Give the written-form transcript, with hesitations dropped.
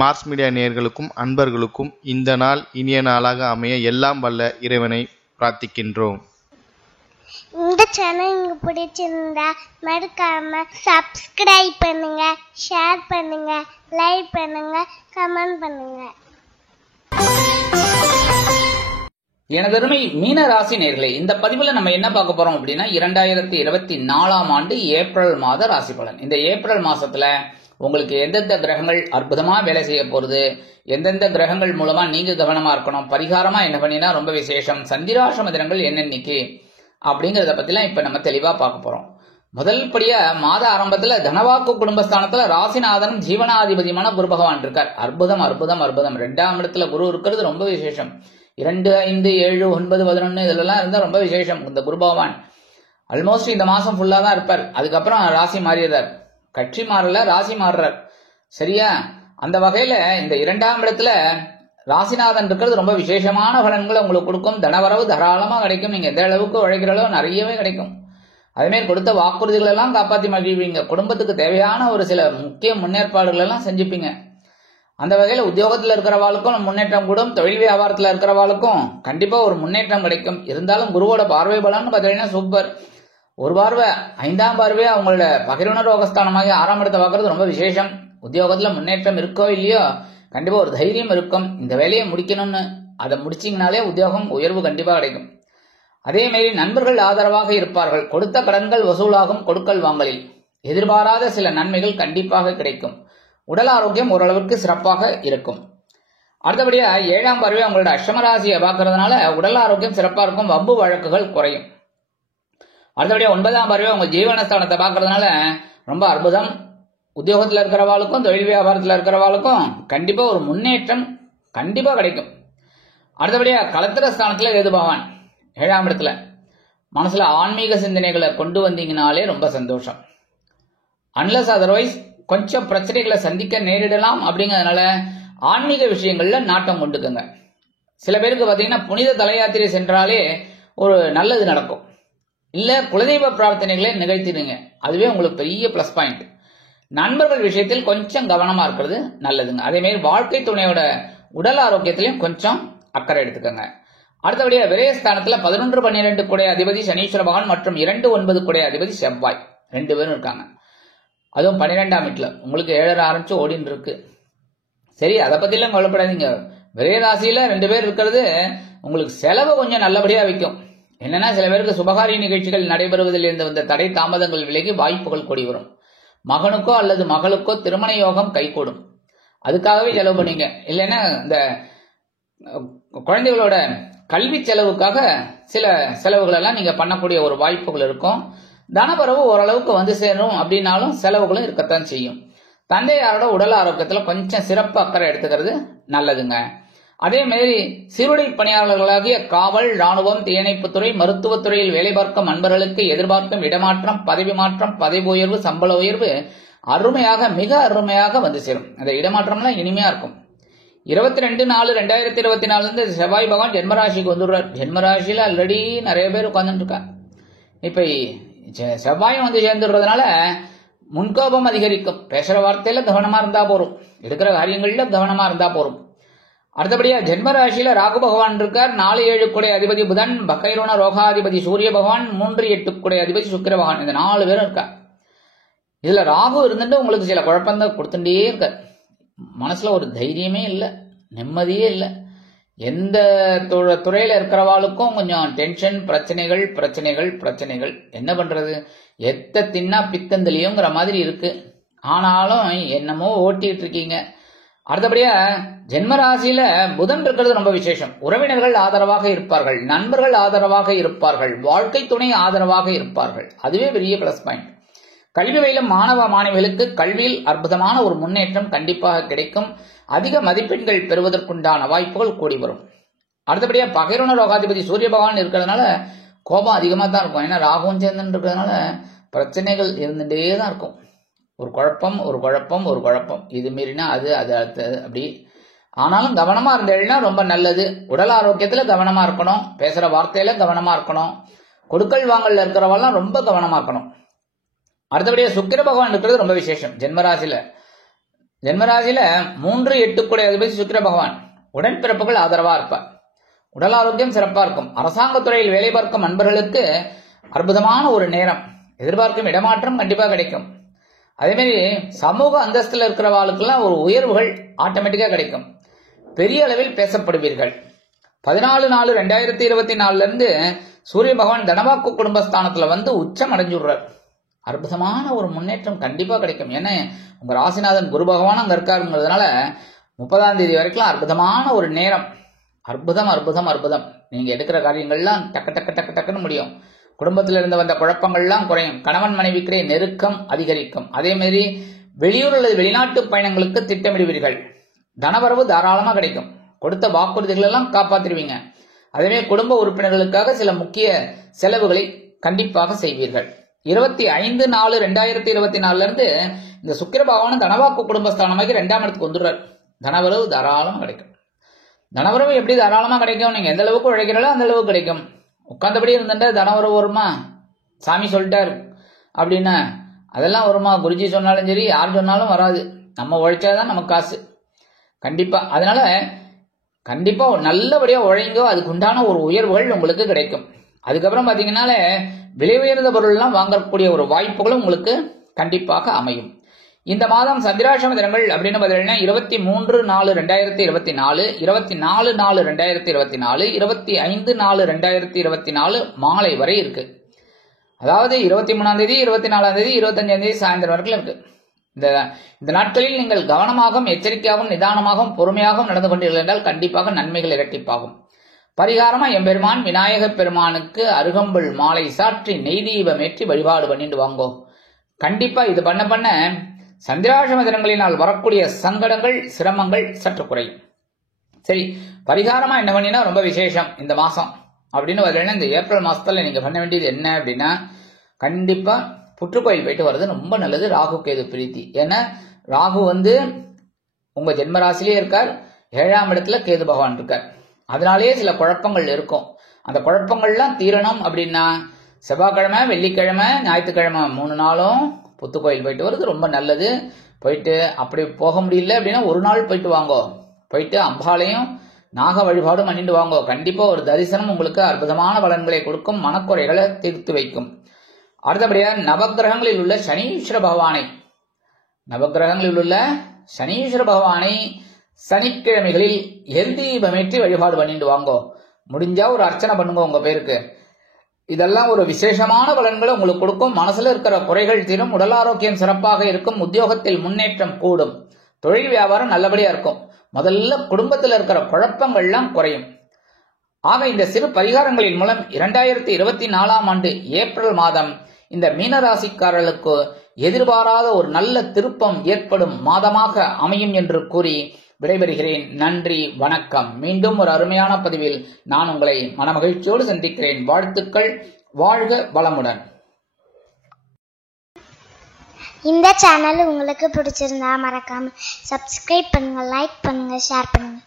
Mars media நேயர்களுக்கும் அன்பர்களுக்கும் இந்த நாள் இனிய நாளாக அமைய எல்லாம் வல்ல இறைவனை பிரார்த்திக்கின்றோம். இந்த சேனல் உங்களுக்கு பிடிச்சிருந்தா மறக்காம சப்ஸ்கிரைப் பண்ணுங்க, ஷேர் பண்ணுங்க, லைக் பண்ணுங்க, கமெண்ட் பண்ணுங்க. எனதருமை மீன ராசி நேயர்களே, இந்த பதிவுல நம்ம என்ன பார்க்க போறோம் அப்படின்னா 2024ஆம் ஆண்டு ஏப்ரல் மாத ராசி பலன். இந்த ஏப்ரல் மாசத்துல உங்களுக்கு எந்தெந்த கிரகங்கள் அற்புதமா வேலை செய்ய போறது, எந்தெந்த கிரகங்கள் மூலமா நீங்க கவனமா இருக்கணும், பரிகாரமா என்ன பண்ணினா ரொம்ப விசேஷம், சந்திராசிரம தினங்கள் என்னன்னைக்கு அப்படிங்கறத பத்திலாம் இப்ப நம்ம தெளிவா பார்க்க போறோம். முதல் படியா மாத ஆரம்பத்துல தனவாக்கு குடும்பஸ்தானத்துல ராசிநாதனும் ஜீவனாதிபதியுமான குரு பகவான் இருக்கார். அற்புதம் அற்புதம் அற்புதம். 2ஆம் இடத்துல குரு இருக்கிறது ரொம்ப விசேஷம். 2, 5, 7, 9, 11 இதெல்லாம் இருந்தா ரொம்ப விசேஷம். இந்த குரு பகவான் ஆல்மோஸ்ட் இந்த மாசம் ஃபுல்லா தான் இருப்பார். அதுக்கப்புறம் ராசி மாறிடுறார். கட்சி மாறல, ராசி மாறுறார். சரியா? அந்த வகையில இந்த 2ஆம் இடத்துல ராசிநாதன் இருக்கிறது ரொம்ப விசேஷமான பலன்களை உங்களுக்கு கொடுக்கும். தனவரவு தாராளமா கிடைக்கும். நீங்க எந்த அளவுக்கு உழைக்கிறளோ நிறையவே கிடைக்கும். அதேமாதிரி கொடுத்த வாக்குறுதிகள் எல்லாம் காப்பாற்றி மகிழ்வீங்க. குடும்பத்துக்கு தேவையான ஒரு சில முக்கிய முன்னேற்பாடுகள் எல்லாம் செஞ்சுப்பீங்க. அந்த வகையில உத்தியோகத்துல இருக்கிறவாளுக்கும் முன்னேற்றம் கூடும், தொழில் வியாபாரத்துல இருக்கிறவாளுக்கும் கண்டிப்பா ஒரு முன்னேற்றம் கிடைக்கும். இருந்தாலும் குருவோட பார்வை பலன்னு பார்த்தீங்கன்னா சூப்பர். ஒரு பார்வை 5ஆம் பார்வையா அவங்களோட பகிர்வுணர் ரோகஸ்தானமாக 6ஆம் இடத்தை பார்க்கறது ரொம்ப விசேஷம். உத்தியோகத்துல முன்னேற்றம் இருக்கோ இல்லையோ கண்டிப்பா ஒரு தைரியம் இருக்கும். இந்த வேலையை முடிக்கணும்னு அதை முடிச்சிங்கனாலே உத்தியோகம் உயர்வு கண்டிப்பா கிடைக்கும். அதே மாதிரி நண்பர்கள் ஆதரவாக இருப்பார்கள். கொடுத்த கடன்கள் வசூலாகும். கொடுக்கல் வாங்கலில் எதிர்பாராத சில நன்மைகள் கண்டிப்பாக கிடைக்கும். உடல் ஆரோக்கியம் ஓரளவுக்கு சிறப்பாக இருக்கும். அடுத்தபடியா 7ஆம் பார்வை உங்களோட அஷ்டமராசியை பார்க்கறதுனால உடல் ஆரோக்கியம் சிறப்பா இருக்கும். வம்பு வழக்குகள் குறையும். அடுத்தபடியா 9ஆம் பார்வை உங்க ஜீவனஸ்தானத்தை பார்க்கறதுனால ரொம்ப அற்புதம். உத்தியோகத்துல இருக்கிறவாளுக்கும் தொழில் வியாபாரத்துல இருக்கிறவாளுக்கும் கண்டிப்பா ஒரு முன்னேற்றம் கண்டிப்பா கிடைக்கும். அடுத்தபடியா களத்திர ஸ்தானத்துல கேது பகவான் 7ஆம் இடத்துல மனசுல ஆன்மீக சிந்தனைகளை கொண்டு வந்தீங்கனாலே ரொம்ப சந்தோஷம். அன்லஸ் அதர்வைஸ் கொஞ்சம் பிரச்சனைகளை சந்திக்க நேரிடலாம். அப்படிங்கறதுனால ஆன்மீக விஷயங்கள்ல நாட்டம் கொண்டுக்கங்க. சில பேருக்கு பாத்தீங்கன்னா புனித தல யாத்திரை சென்றாலே ஒரு நல்லது நடக்கும். இல்ல குலதெய்வ பிரார்த்தனைகளை நிகழ்த்திடுங்க. அதுவே உங்களுக்கு பெரிய பிளஸ் பாயிண்ட். நண்பர்கள் விஷயத்தில் கொஞ்சம் கவனமா இருக்கிறது நல்லதுங்க. அதே மாதிரி வாழ்க்கை துணையோட உடல் ஆரோக்கியத்திலையும் கொஞ்சம் அக்கறை எடுத்துக்கோங்க. அடுத்தபடியா விரயஸ்தானத்துல 11, 12 குடைய அதிபதி சனீஸ்வர பகவான் மற்றும் 2, 9 குடைய அதிபதி செவ்வாய் 2 பேரும் இருக்காங்க. அதுவும் 12ஆம் வீட்டுல உங்களுக்கு 7 ஆரம்பிச்சு ஓடின்னு இருக்கு. சரி, அதை பத்தி எல்லாம் கவலைப்படாதீங்க. விரயராசியில 2 பேர் இருக்கிறது உங்களுக்கு செலவு கொஞ்சம் நல்லபடியா வைக்கும். என்னன்னா சில பேருக்கு சுபகாரிய நிகழ்ச்சிகள் நடைபெறுவதில் இருந்து வந்த தடை தாமதங்கள் விலகி வாய்ப்புகள் கூடி வரும். மகனுக்கோ அல்லது மகளுக்கோ திருமண யோகம் கைகூடும். அதுக்காகவே செலவு பண்ணீங்க. இல்லைன்னா இந்த குழந்தைகளோட கல்வி செலவுக்காக சில செலவுகள் எல்லாம் நீங்க பண்ணக்கூடிய ஒரு வாய்ப்புகள் இருக்கும். தனபரவு ஓரளவுக்கு வந்து சேரும். அப்படின்னாலும் செலவுகளும் இருக்கத்தான் செய்யும். தந்தையாரோட உடல் ஆரோக்கியத்துல கொஞ்சம் சிறப்பு அக்கறை எடுத்துக்கிறது நல்லதுங்க. அதே மாதிரி சீருடை பணியாளர்களாகிய காவல், ராணுவம், தீயணைப்புத்துறை, மருத்துவத்துறையில் வேலை பார்க்கும் அன்பர்களுக்கு எதிர்பார்க்கும் இடமாற்றம், பதவி மாற்றம், பதவி உயர்வு, சம்பள உயர்வு அருமையாக மிக அருமையாக வந்து சேரும். அந்த இடமாற்றம்லாம் இனிமையா இருக்கும். 22/4/2024 இருந்து செவ்வாய் பகவான் ஜென்மராசிக்கு வந்துடுறார். ஜென்மராசியில ஆல்ரெடி நிறைய பேர் உட்கார்ந்துட்டு இருக்காங்க. இப்ப செவ்வாயும் வந்து சேர்ந்துடுறதுனால முன்கோபம் அதிகரிக்கும். பேசுற வார்த்தையில கவனமா இருந்தா போறோம். எடுக்கிற காரியங்கள்ல கவனமா இருந்தா போறோம். அடுத்தபடியா ஜென்மராசியில ராகு பகவான் இருக்கார். 4, 7 குடைய அதிபதி புதன், பகைரோன ரோகாதிபதி சூரிய பகவான், 3, 8 குடைய அதிபதி சுக்கிர பகவான், இந்த 4 பேரும் இருக்கா. இதுல ராகு இருந்துட்டு உங்களுக்கு சில குழப்பம் கொடுத்துட்டே இருக்க. மனசுல ஒரு தைரியமே இல்லை, நிம்மதியே இல்லை. எந்த துறையில இருக்கிறவாளுக்கும் கொஞ்சம் டென்ஷன், பிரச்சனைகள் பிரச்சனைகள் பிரச்சனைகள். என்ன பண்றது, எத்த தின்னா பித்தந்தலியோங்கிற மாதிரி இருக்கு. ஆனாலும் என்னமோ ஓட்டிட்டு இருக்கீங்க. அடுத்தபடியா ஜென்மராசியில புதன் இருக்கிறது ரொம்ப விசேஷம். உறவினர்கள் ஆதரவாக இருப்பார்கள், நண்பர்கள் ஆதரவாக இருப்பார்கள், வாழ்க்கை துணை ஆதரவாக இருப்பார்கள். அதுவே பெரிய பிளஸ் பாயிண்ட். கல்வி பயிலும் மாணவ மாணவிகளுக்கு கல்வியில் அற்புதமான ஒரு முன்னேற்றம் கண்டிப்பாக கிடைக்கும். அதிக மதிப்பெண்கள் பெறுவதற்குண்டான வாய்ப்புகள் கூடி வரும். அடுத்தபடியா பகைரோன ரோகாதிபதி சூரிய பகவான் இருக்கிறதுனால கோபம் அதிகமா தான் இருக்கும். ஏன்னா ராகுவும் சேர்ந்து இருக்கிறதுனால பிரச்சனைகள் இருந்துட்டே தான் இருக்கும். ஒரு குழப்பம் ஒரு குழப்பம் ஒரு குழப்பம். இது மீறினா அது அடுத்தது அப்படி. ஆனாலும் கவனமா இருந்தேன்னா ரொம்ப நல்லது. உடல் ஆரோக்கியத்துல கவனமா இருக்கணும். பேசுற வார்த்தையில கவனமா இருக்கணும். கொடுக்கல் வாங்கல்ல இருக்கிறவெல்லாம் ரொம்ப கவனமா இருக்கணும். அடுத்தபடியா சுக்கிர பகவான் இருக்கிறது ரொம்ப விசேஷம். ஜென்மராசியில ஜென்மராசியில 3, 8 கூடிய அதிபதி சுக்கிர பகவான். உடன்பிறப்புகள் ஆதரவா இருப்பார். உடல் ஆரோக்கியம் சிறப்பா இருக்கும். அரசாங்கத் துறையில் வேலை பார்க்கும் நண்பர்களுக்கு அற்புதமான ஒரு நேரம். எதிர்பார்க்கும் இடமாற்றம் கண்டிப்பா கிடைக்கும். அதே மாதிரி சமூக அந்தஸ்துல இருக்கிறவாளுக்கெல்லாம் ஒரு உயர்வுகள் ஆட்டோமேட்டிக்கா கிடைக்கும். பெரிய அளவில் பேசப்படுவீர்கள். 14/4/2024 இருந்து சூரிய பகவான் தனவாக்கு குடும்பஸ்தானத்துல வந்து உச்சம் அடைஞ்சுடுறார். அற்புதமான ஒரு முன்னேற்றம் கண்டிப்பா கிடைக்கும். ஏன்னா உங்க ராசிநாதன் குரு பகவான் அங்க இருக்காருங்கிறதுனால 30ஆம் தேதி வரைக்கும் அற்புதமான ஒரு நேரம். அற்புதம் அற்புதம் அற்புதம். நீங்க எடுக்கிற காரியங்கள்லாம் டக்கு டக்கு டக்கு டக்குன்னு முடியும். குடும்பத்தில இருந்து வந்த குழப்பங்கள்லாம் குறையும். கணவன் மனைவிக்கிடையே நெருக்கம் அதிகரிக்கும். அதே மாதிரி வெளியூர் அல்லது வெளிநாட்டு பயணங்களுக்கு திட்டமிடுவீர்கள். தனவரவு தாராளமா கிடைக்கும். கொடுத்த வாக்குறுதிகள் எல்லாம் காப்பாற்றிடுவீங்க. அதே குடும்ப உறுப்பினர்களுக்காக சில முக்கிய செலவுகளை கண்டிப்பாக செய்வீர்கள். 25/4/2024 இருந்து இந்த சுக்கிர பகவான் தனவாக்கு குடும்பஸ்தானமாகி 2ஆம் இடத்துக்கு வந்துடுறார். தனவரவு தாராளமா கிடைக்கும். தனவரவு எப்படி தாராளமா கிடைக்கும்? நீங்க எந்த அளவுக்கு உழைக்கிறீங்களோ அந்த அளவுக்கு கிடைக்கும். உட்கார்ந்தபடி இருந்துட்டா தனவரவு வருமா? சாமி சொல்லிட்டாரு அப்படின்னா அதெல்லாம் வருமா? குருஜி சொன்னாலும் சரி, யார் சொன்னாலும் வராது. நம்ம உழைச்சாதான் நமக்கு காசு கண்டிப்பா. அதனால கண்டிப்பா நல்லபடியா உழைங்கோ, அதுக்கு உண்டான ஒரு உயர்வுகள் உங்களுக்கு கிடைக்கும். அதுக்கப்புறம் பாத்தீங்கன்னா விலை உயர்ந்த பொருள்லாம் வாங்கக்கூடிய ஒரு வாய்ப்புகளும் உங்களுக்கு கண்டிப்பாக அமையும். இந்த மாதம் சந்திராஷ்டம தினங்கள் அப்படின்னு பார்த்தீங்கன்னா 23/4/2024, 24/4/2024, 25/4/2024 மாலை வரை இருக்கு. அதாவது 23ஆம் தேதி, 24ஆம் தேதி, 25ஆம் தேதி சாயந்தரம் வரைக்கும் இருக்கு. இந்த நாட்களில் நீங்கள் கவனமாகவும் எச்சரிக்கையாகவும் நிதானமாகவும் பொறுமையாகவும் நடந்து கொண்டீர்கள் என்றால் கண்டிப்பாக நன்மைகள் இரட்டிப்பாகும். பரிகாரமா எம்பெருமான் விநாயக பெருமானுக்கு அருகம்புல் மாலை சாற்றி நெய் தீபம் ஏற்றி வழிபாடு பண்ணிட்டு வாங்கோ. கண்டிப்பா இது பண்ண சந்திராஷ்டம தினங்களினால் வரக்கூடிய சங்கடங்கள் சிரமங்கள் சற்று குறையும். சரி, பரிகாரமா என்ன பண்ணினா ரொம்ப விசேஷம் இந்த மாசம் அப்படின்னு பார்த்தீங்கன்னா இந்த ஏப்ரல் மாசத்துல நீங்க பண்ண வேண்டியது என்ன அப்படின்னா கண்டிப்பா புற்றுக்கோயில் போயிட்டு வர்றது ரொம்ப நல்லது. ராகு கேது பிரீத்தி. ஏன்னா ராகு உங்க ஜென்மராசிலேயே இருக்கார். 7ஆம் இடத்துல கேது பகவான் இருக்கார். அதனாலேயே சில குழப்பங்கள் இருக்கும். அந்த குழப்பங்கள்லாம் தீரணும் அப்படின்னா செவ்வாய்க்கிழமை, வெள்ளிக்கிழமை, ஞாயிற்றுக்கிழமை 3 நாளும் புத்துக்கோயில் போயிட்டு வருது ரொம்ப நல்லது. போயிட்டு அப்படி போக முடியல அப்படின்னா ஒரு நாள் போயிட்டு வாங்கோ. போயிட்டு அம்பாலையும் நாக வழிபாடு பண்ணிட்டு வாங்கோ. கண்டிப்பா ஒரு தரிசனம் உங்களுக்கு அற்புதமான பலன்களை கொடுக்கும். மனக்குறைகளை தீர்த்து வைக்கும். அடுத்தபடியா நவகிரகங்களில் உள்ள சனீஸ்வர பகவானை சனிக்கிழமைகளில் எல் தீபமேற்றி வழிபாடு பண்ணிட்டு வாங்கோ. முடிஞ்சா ஒரு அர்ச்சனை பண்ணுங்க உங்க பேருக்கு. இதெல்லாம் ஒரு விசேஷமான பலன்களை உங்களுக்கு கொடுக்கும். மனசுல இருக்கிற குறைகள் தீரும். உடல் ஆரோக்கியம் சிறப்பாக இருக்கும். உத்தியோகத்தில் முன்னேற்றம் கூடும். தொழில் வியாபாரம் நல்லபடியா இருக்கும். முதல்ல குடும்பத்தில் இருக்கிற குழப்பங்கள்லாம் குறையும். ஆக இந்த சிறு பரிகாரங்களின் மூலம் 2024ஆம் ஆண்டு ஏப்ரல் மாதம் இந்த மீனராசிக்காரர்களுக்கு எதிர்பாராத ஒரு நல்ல திருப்பம் ஏற்படும் மாதமாக அமையும் என்று கூறி விடைபெறுகிறேன். நன்றி, வணக்கம். மீண்டும் ஒரு அருமையான பதிவில் நான் உங்களை மனமகிழ்ச்சியோடு சந்திக்கிறேன். வாழ்த்துக்கள். வாழ்க வளமுடன். இந்த சேனல் உங்களுக்கு பிடிச்சிருந்தா மறக்காம சப்ஸ்கிரைப் பண்ணுங்க, லைக் பண்ணுங்க, ஷேர் பண்ணுங்க.